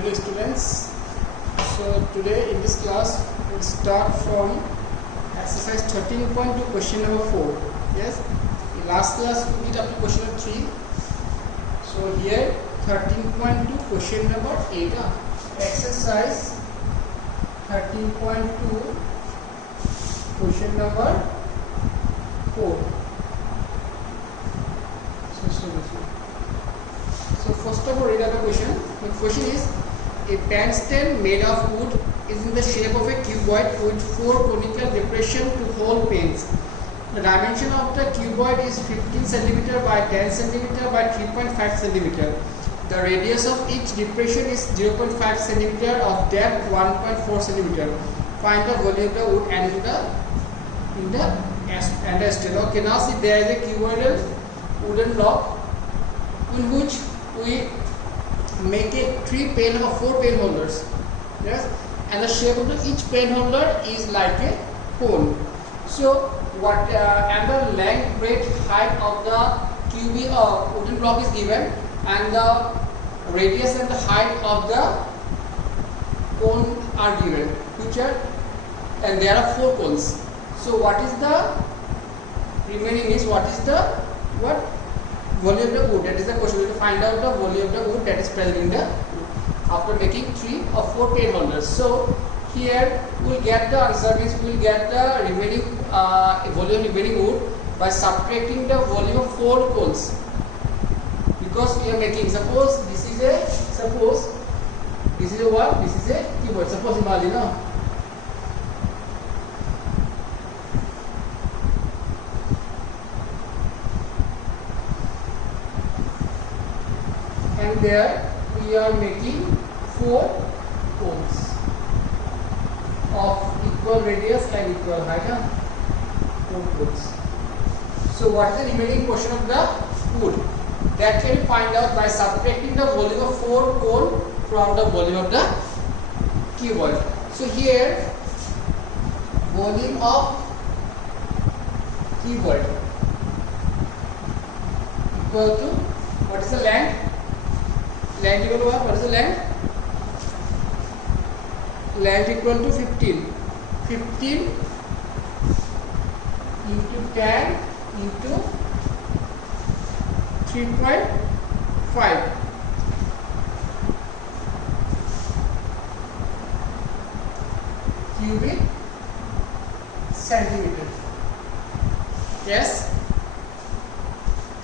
dear students. So today in this class we'll start from exercise 13.2 question number 4. Yes, in last class we did up to question number 3. So here 13.2 question number 8. Exercise 13.2 question number 4. So first of all, read out the question. The question is: a pen stand made of wood is in the shape of a cuboid with 4 conical depressions to hold pens. The dimension of the cuboid is 15 cm by 10 cm by 3.5 cm. The radius of each depression is 0.5 cm of depth 1.4 cm. Find the volume of the wood and the steel. Okay, now see there is a cuboidal wooden block in which we make a 3 pen or 4 pen holders. Yes, and the shape of each pen holder is like a cone. So what and the length, breadth, height of the cubic wooden block is given, and the radius and the height of the cone are given, which are, and there are 4 cones. So what is the remaining is what is the volume of the wood? That is the question. We have to find out the volume of the wood that is present in the wood after making 3 or 4 pen holders. So here we will get the answer is we will get the remaining volume remaining wood by subtracting the volume of 4 cones, because we are making, suppose this is a what? This is a keyboard. Suppose imagine and there we are making 4 cones of equal radius and equal height. 4 cones. So what is the remaining portion of the wood? That can be find out by subtracting the volume of 4 cone from the volume of the cuboid. So here volume of cuboid equal to, what is the length? Length equal to what? What is the length? Length equal to 15. 15 into 10 into 3.5. Cubic centimeter. Yes.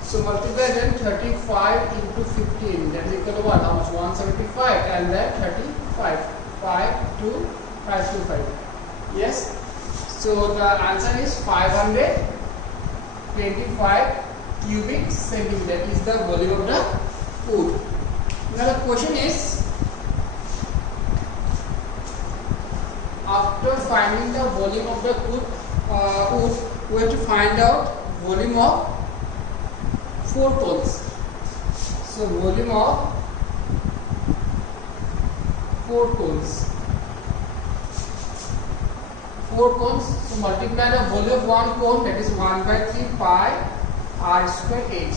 So multiply then 35 into 15, that is equal to what? How much? 175, and then 35. 5 to 525. Yes. So the answer is 525 cubic centimeter is the volume of the wood. Now the question is, after finding the volume of the wood, we have to find out volume of 4 cones. So volume of 4 cones. 4 cones. So multiply the volume of 1 cone, that is 1/3 pi r square h.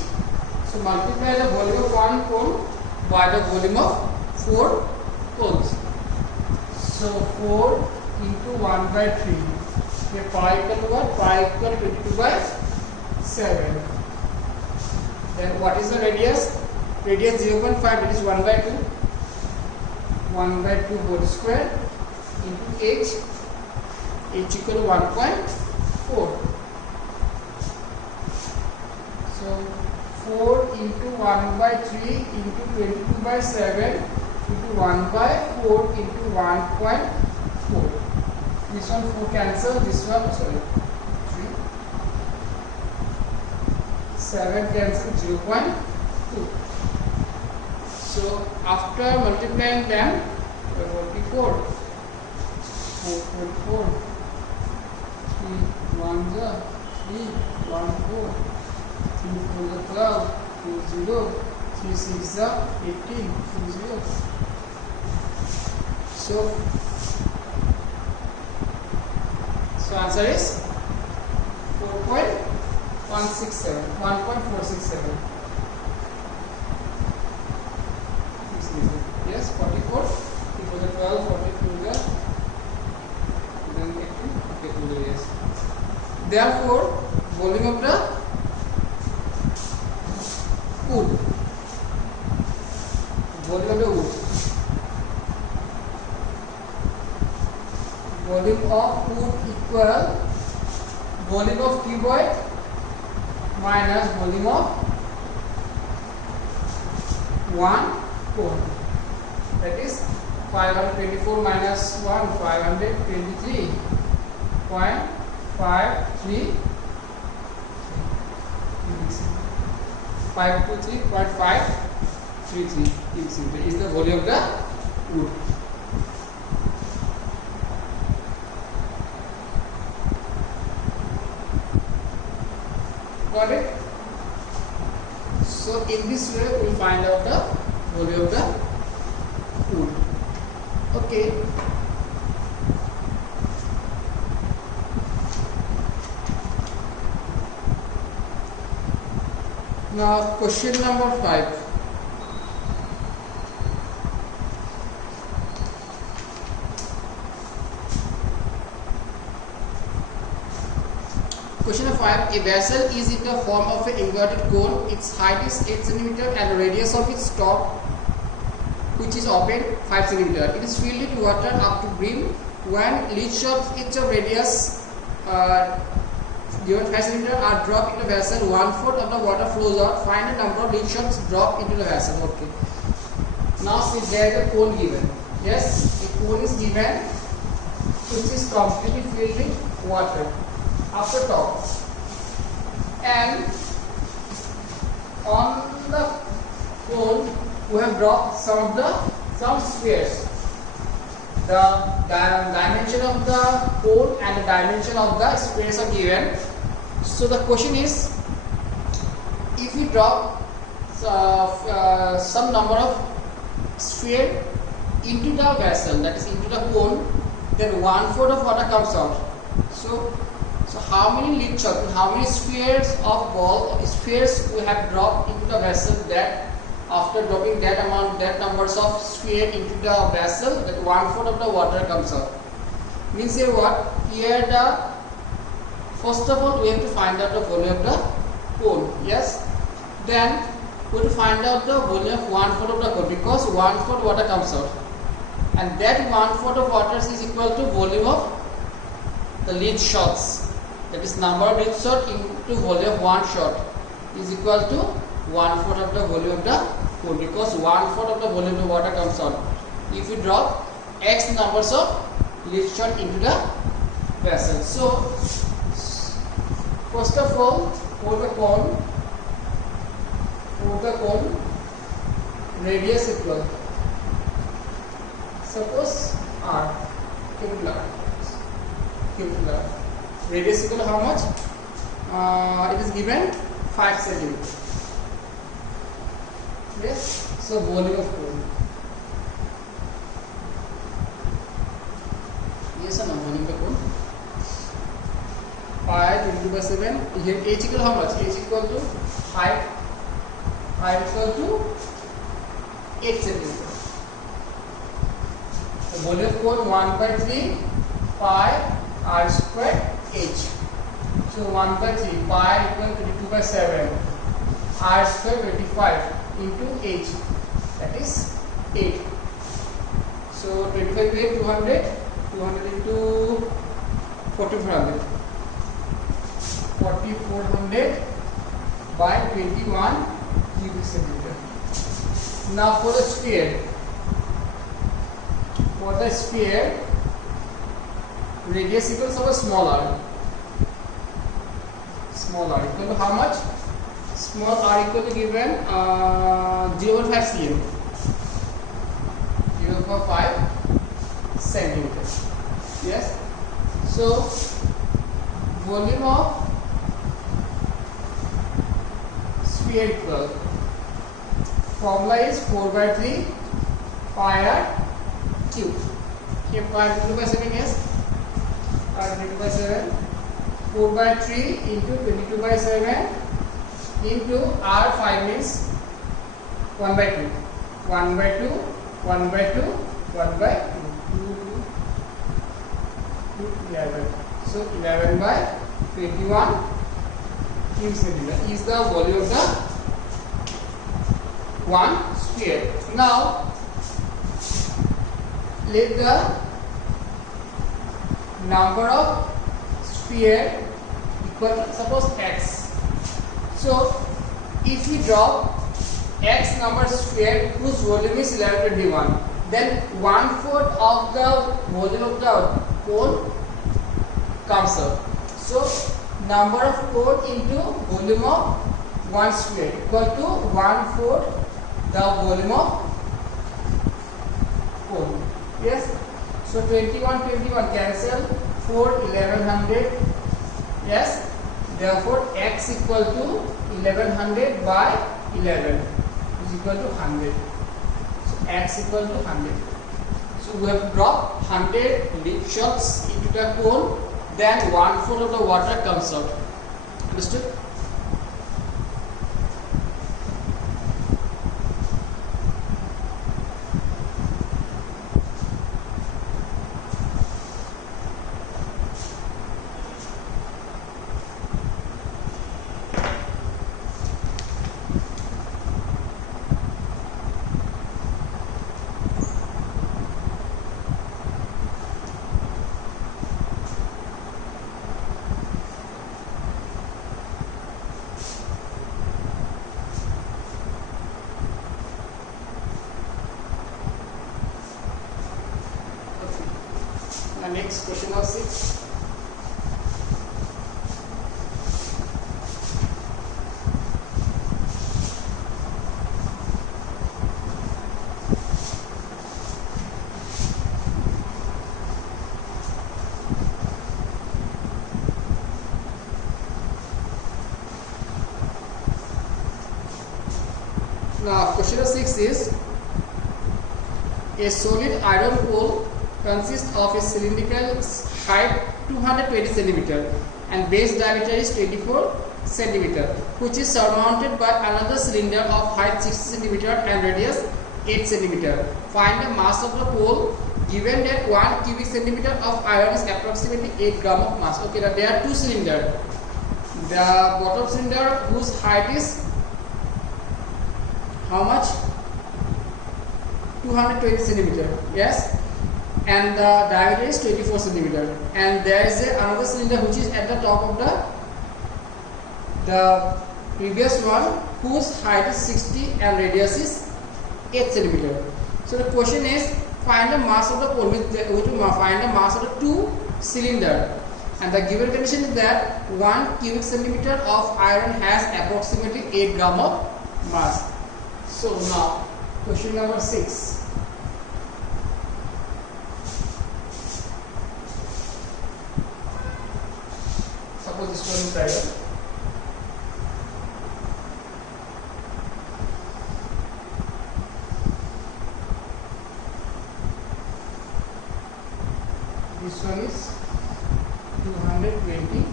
So multiply the volume of 1 cone by the volume of 4 cones. So 4 into 1/3. Okay, pi equal to what? Pi equal to 22/7. Then what is the radius? Radius 0.5, that is 1/2. 1/2 whole square into h equal to 1.4. So 4 into 1/3 into 22/7 into 1/4 into 1.4. This one 4 cancel, this one 3. 7 cancel, 0.2. So after multiplying them, 4.4, 4.4, 3 1 the 3, 1 4, 3 4 the 12, 2 0, 3 6 the 18, 2 0. So answer is 4.167, 1.467. Yes. Yes, 44. 3 the 12, 42 the then 18. Okay, 2 the yes. Therefore, volume of the wood. Volume of the wood. Volume of wood equal volume of cuboid minus volume of one cone. That is 524 minus 1, 523.53. 523.533 is the volume of the wood. Got it? So in this way we will find out the volume of the wood. Okay. Now question number 5. Question number 5. A vessel is in the form of an inverted cone. Its height is 8 cm and the radius of its top, which is open, 5 cm. It is filled with water up to brim. When each of radius given 5 cm are dropped into the vessel, 1/4 of the water flows out. Find the number of lead shots dropped into the vessel. Okay. Now see, there is a cone given. Yes, a cone is given which is completely filled with water up the top, and on the cone we have dropped some spheres. The dimension of the cone and the dimension of the spheres are given. So the question is, if we drop some number of sphere into the vessel, that is into the cone, then 1/4 of water comes out. So how many lead shots, how many spheres we have dropped into the vessel, that after dropping that numbers of sphere into the vessel, that 1/4 of the water comes out. Means here what? Here first of all we have to find out the volume of the cone. Yes. Then we have to find out the volume of 1/4 of the cone, because 1/4 water comes out, and that 1/4 of water is equal to volume of the lead shots. That is, number of lead shot into volume of one shot is equal to 1/4 of the volume of the cone, because 1/4 of the volume of the water comes out. If you drop X numbers of lead shot into the vessel. So first of all, for the cone radius equal, suppose R, capital R. Radius equal how much? It is given 5 cm. Yes. So volume of cone. Yes or no? Volume of cone. Pi 22/7. Here H equal how much? H equal to height. Height equal to 8 cm. The volume of cone 1/3 pi r square h. So 1/3 pi equal to 22/7 r square 25 into h, that is 8. So 25 to 8, 200 into 4400 by 21 cubic centimeter. Now for the sphere, radius equals of a small r. Small r equal to how much? Small r equal to given 0.5 cm. 0.5 centimeters. Yes. So volume of sphere equal, formula is 4/3 pi r cube. Here pi 22/7 is 22/7, 4/3 into 22/7 into r 5 means 1/2. 1/2 1 by 2, 1 by 2, 11. So 11 by 21 cubic centimeter is the volume of the one sphere. Now let the number of sphere equal to suppose x. So if we drop x number sphere whose volume is 1121, then 1/4 of the volume of the cone comes up. So number of cone into volume of one sphere equal to 1/4 the volume of cone. Yes. So 21 cancel, 4 1100. Yes. Therefore x equal to 1100 by 11 is equal to 100. So x equal to 100. So we have dropped 100 lead shots into the cone, then 1/4 of the water comes out. Understood? Next question of 6. Now question of 6 is a solid iron pole consists of a cylindrical height 220 cm and base diameter is 24 cm, which is surmounted by another cylinder of height 60 cm and radius 8 cm. Find the mass of the pole given that 1 cubic centimeter of iron is approximately 8 gram of mass. Okay, now there are two cylinders. The bottom cylinder whose height is how much? 220 cm. Yes. And the diameter is 24 cm, and there is another cylinder which is at the top of the previous one whose height is 60 and radius is 8 cm. So the question is find the mass of the pole. We have to find the mass of the two cylinder, and the given condition is that 1 cubic centimeter of iron has approximately 8 gram of mass. So now question number 6. Suppose this one is iron. This one is 220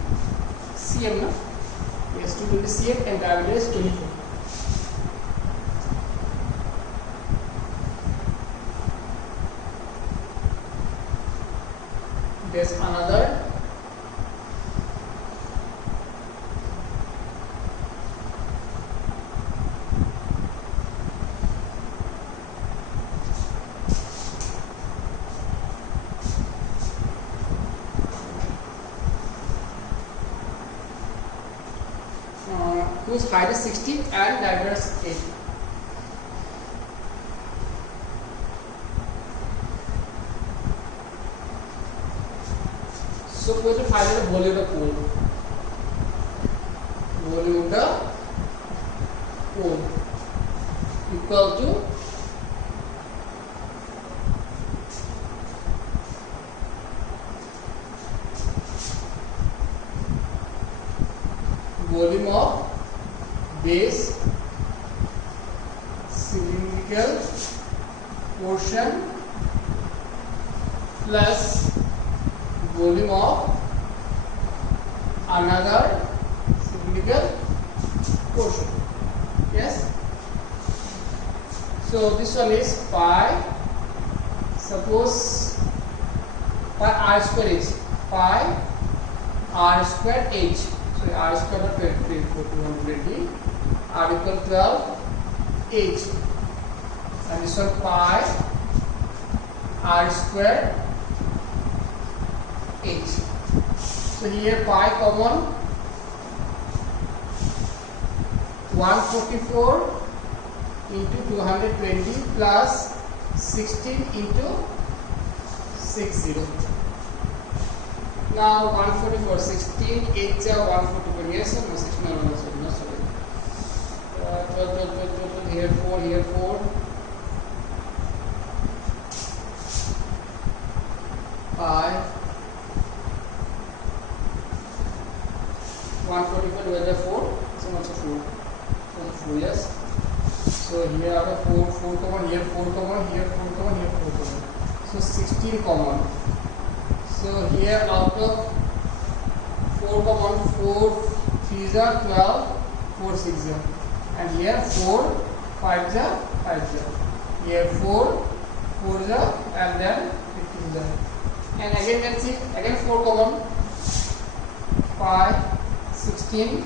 cm. No? Yes, 220 cm and diameter is 24. There's another whose height is 60 and diameter is 8. So we have to find out the volume of the pole. Volume of the pole equal to volume of base cylindrical portion plus volume of another cylindrical portion. Yes. So this one is pi suppose pi r square h, pi r square h, so r square of 220, r equal 12 h, and this one pi r square h. So here pi common, 144 into 220 plus 16 into 60. Now 144, 16, 8 is 144, yes or no? 16 or no? Sorry. 12, here 4, here 4. Pi 144 divided by 4, so much of 4. 4, yes. So here are 4 common, here 4 common, here 4 common, here 4 common. So 16 common. So here out of 4 common, 4 3s are 12, 4 6s are, and here 4 5s are 5s are. Here 4 4s are, and then 15s are. And again let's see, again 4 common, 5 16,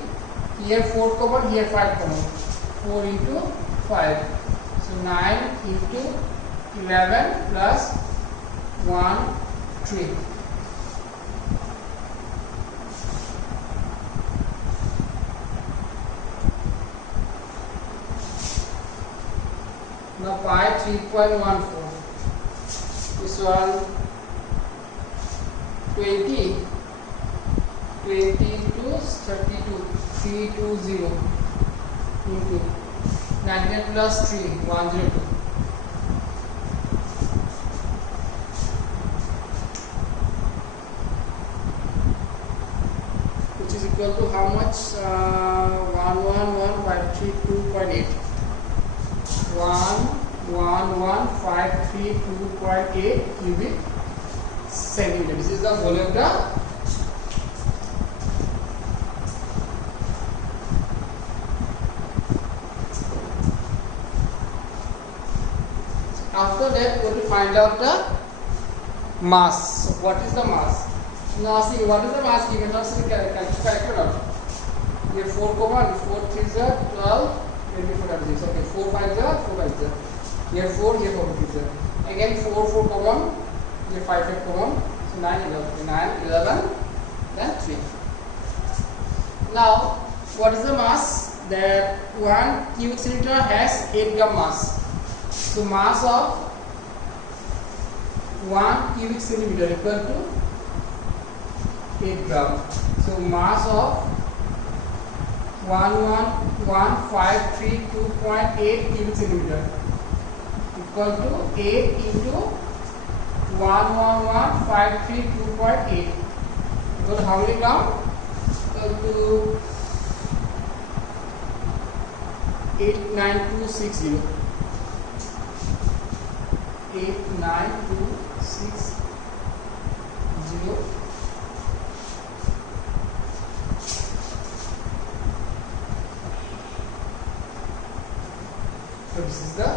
here 4 common, here 5 common, 4 into 5, so 9 into 11 plus 1 3. Now pi 3.14, this one 20 to 32, 320 into 19 plus 3, 102. Which is equal to how much? 111,532.8. 111,532.8 cubic centimeter. This is the volume of the after that we will find out the mass. So what is the mass? Now see what is the mass given us in the calculator. Here 4 common, 4 3s are 12, 24 are 6. Okay, 4 5s are 4 5s are. Here 4, here 4 3s are. Again 4 common, here 5 common. So 9 11, then 3. Now what is the mass? That 1 cubic centimeter has 8 gram mass. So mass of 1 cubic centimeter equal to 8 gram. So mass of 111,532.8 cubic centimeter equal to 8 into 111,532.8 equal to how many gram? Equal to 89260. 89260. So this is the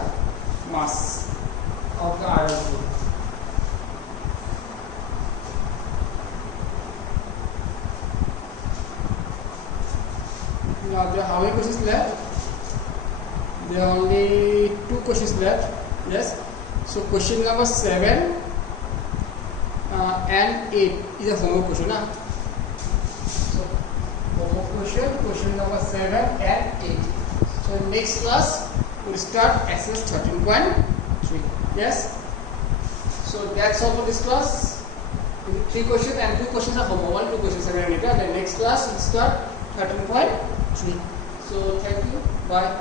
mass of the iron ore. Now there are how many questions left? There are only 2 questions left. Yes. So question number 7 and 8 is a homework question. So homework question number 7 and 8. So next class we'll start exercise 13.3. Yes. So that's all for this class. 3 questions and 2 questions are homework. 2 questions are later. The next class we'll start 13.3. So thank you. Bye.